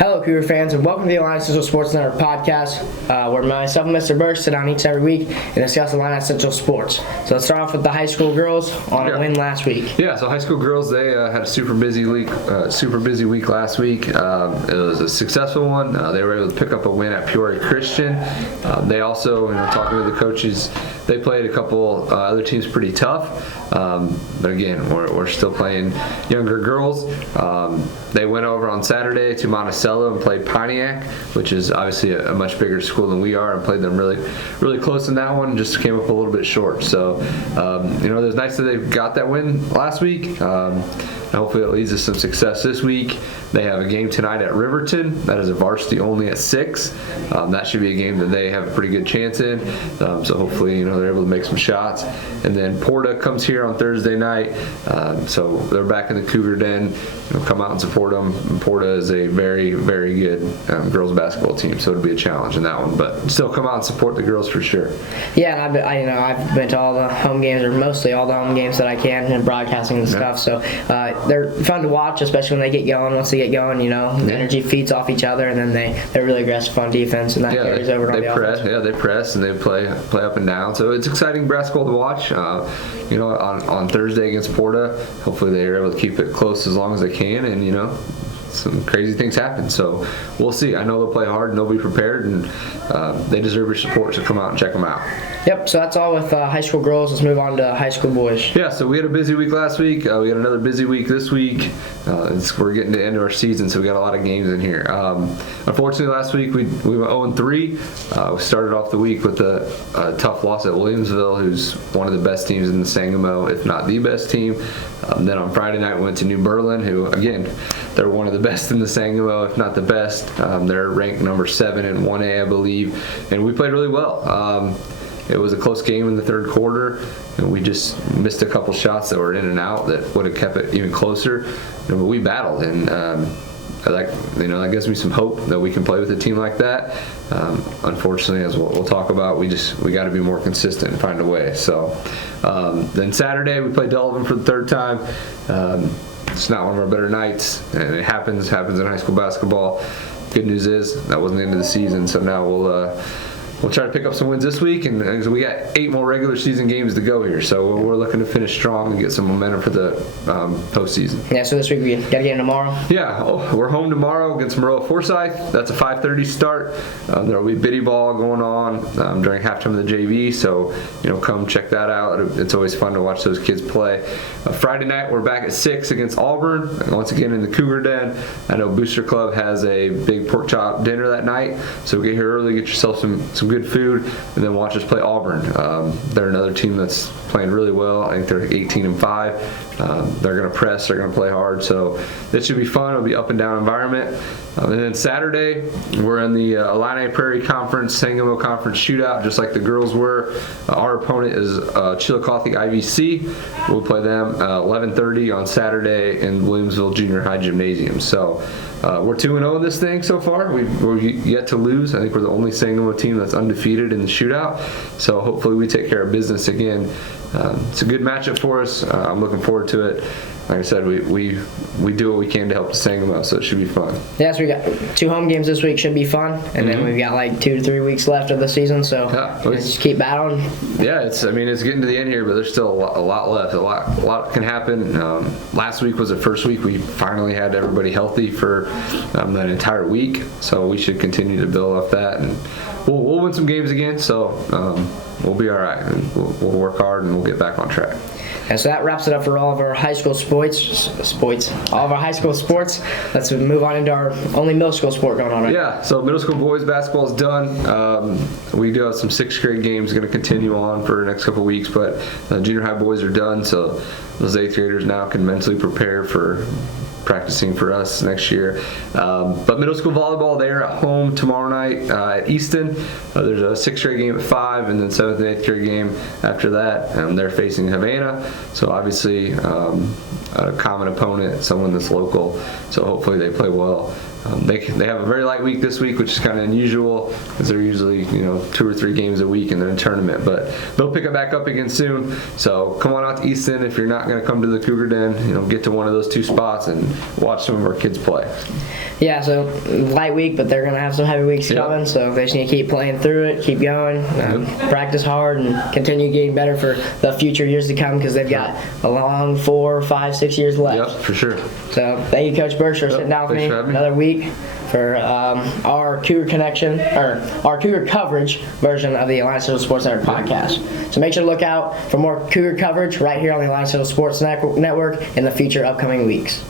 Hello, Cougar fans, and welcome to the Illini Central Sports Network podcast, where myself and Mr. Burke sit down each and every week and discuss Illini Central sports. So let's start off with the high school girls on a win last week. Yeah, so high school girls, they had a super busy week last week. It was a successful one. They were able to pick up a win at Peoria Christian. They also, talking to the coaches, they played a couple other teams pretty tough. But again, we're still playing younger girls. They went over on Saturday to Monticello and played Pontiac, which is obviously a much bigger school than we are, and played them really close in that one. Just came up a little bit short. So, it was nice that they got that win last week. Hopefully it leads to some success this week. They have a game tonight at Riverton. That is a varsity only at 6. That should be a game that they have a pretty good chance in. So hopefully, they're able to make some shots. And then Porta comes here on Thursday night. So they're back in the Cougar Den. Come out and support them. And Porta is a very, very good girls basketball team. So it'll be a challenge in that one. But still come out and support the girls for sure. Yeah, and I've been to all the home games, or mostly all the home games that I can, and broadcasting and stuff. So they're fun to watch, especially when they get going. Once they get going, the energy feeds off each other, and then they're really aggressive on defense, and that carries over on the offense. Yeah, they press and they play up and down. So it's exciting basketball to watch. On Thursday against Porta, hopefully they're able to keep it close as long as they can, and some crazy things happen. So we'll see. I know they'll play hard and they'll be prepared, and they deserve your support, so come out and check them out. Yep, so that's all with high school girls. Let's move on to high school boys. Yeah, so we had a busy week last week. We had another busy week this week. We're getting to the end of our season, so we got a lot of games in here. Unfortunately, last week we went 0-3. We started off the week with a tough loss at Williamsville, who's one of the best teams in the Sangamo, if not the best team. Then on Friday night, we went to New Berlin, who, again, they're one of the best in the Sangamo, if not the best. They're ranked number 7 in 1A, I believe, and we played really well. It was a close game in the third quarter, and we just missed a couple shots that were in and out that would have kept it even closer. But we battled, and that gives me some hope that we can play with a team like that. Unfortunately, as we'll talk about, we got to be more consistent and find a way. So then Saturday we played Delavan for the third time. It's not one of our better nights, and it happens in high school basketball. Good news is that wasn't the end of the season, so now we'll try to pick up some wins this week, and we got 8 more regular season games to go here. So we're looking to finish strong and get some momentum for the postseason. Yeah, so this week we got a game tomorrow? Yeah, we're home tomorrow against Maroa Forsyth. That's a 5:30 start. There will be biddy ball going on during halftime of the JV, so come check that out. It's always fun to watch those kids play. Friday night we're back at 6 against Auburn, once again in the Cougar Den. I know Booster Club has a big pork chop dinner that night, so get here early, get yourself some good food, and then watch us play Auburn. They're another team that's playing really well. I think they're 18-5. They're going to press. They're going to play hard. So this should be fun. It'll be up and down environment. And then Saturday, we're in the Illini Prairie Conference, Sangamo Conference shootout, just like the girls were. Our opponent is Chillicothe IVC. We'll play them 11:30 on Saturday in Williamsville Junior High Gymnasium. So we're 2-0 in this thing so far. We're yet to lose. I think we're the only Sangamo team that's undefeated in the shootout. So hopefully we take care of business again. It's a good matchup for us. I'm looking forward to it. Like I said, we do what we can to help the Sangamo, so it should be fun. Yeah, so we got 2 home games this week, should be fun, and then we've got like 2 to 3 weeks left of the season, so just keep battling. Yeah, it's getting to the end here, but there's still a lot left. A lot can happen. Last week was the first week we finally had everybody healthy for that entire week, so we should continue to build off that, and we'll win some games again. So we'll be all right, and we'll work hard, and we'll get back on track. And so that wraps it up for all of our high school all of our high school sports. Let's move on into our only middle school sport going on right now. Yeah, so middle school boys basketball is done. We do have some 6th grade games going to continue on for the next couple of weeks, but junior high boys are done, so those 8th graders now can mentally prepare for practicing for us next year. But middle school volleyball, they're at home tomorrow night at Easton. There's a 6th grade game at 5, and then 7th and 8th grade game after that. They're facing Havana, so obviously a common opponent, someone that's local. So hopefully they play well. They have a very light week this week, which is kind of unusual because they're usually 2 or 3 games a week in their tournament. But they'll pick it back up again soon. So come on out to Easton if you're not going to come to the Cougar Den. Get to one of those 2 spots and watch some of our kids play. Yeah, so light week, but they're going to have some heavy weeks coming, so they just need to keep playing through it, keep going, practice hard, and continue getting better for the future years to come because they've got a long 4, 5, 6 years left. Yep, for sure. So thank you, Coach Burch, for sitting down with me another week for our Cougar Connection, or our Cougar coverage version of the Alliance Central Sports Network podcast. So make sure to look out for more Cougar coverage right here on the Alliance Central Sports Network in the future upcoming weeks.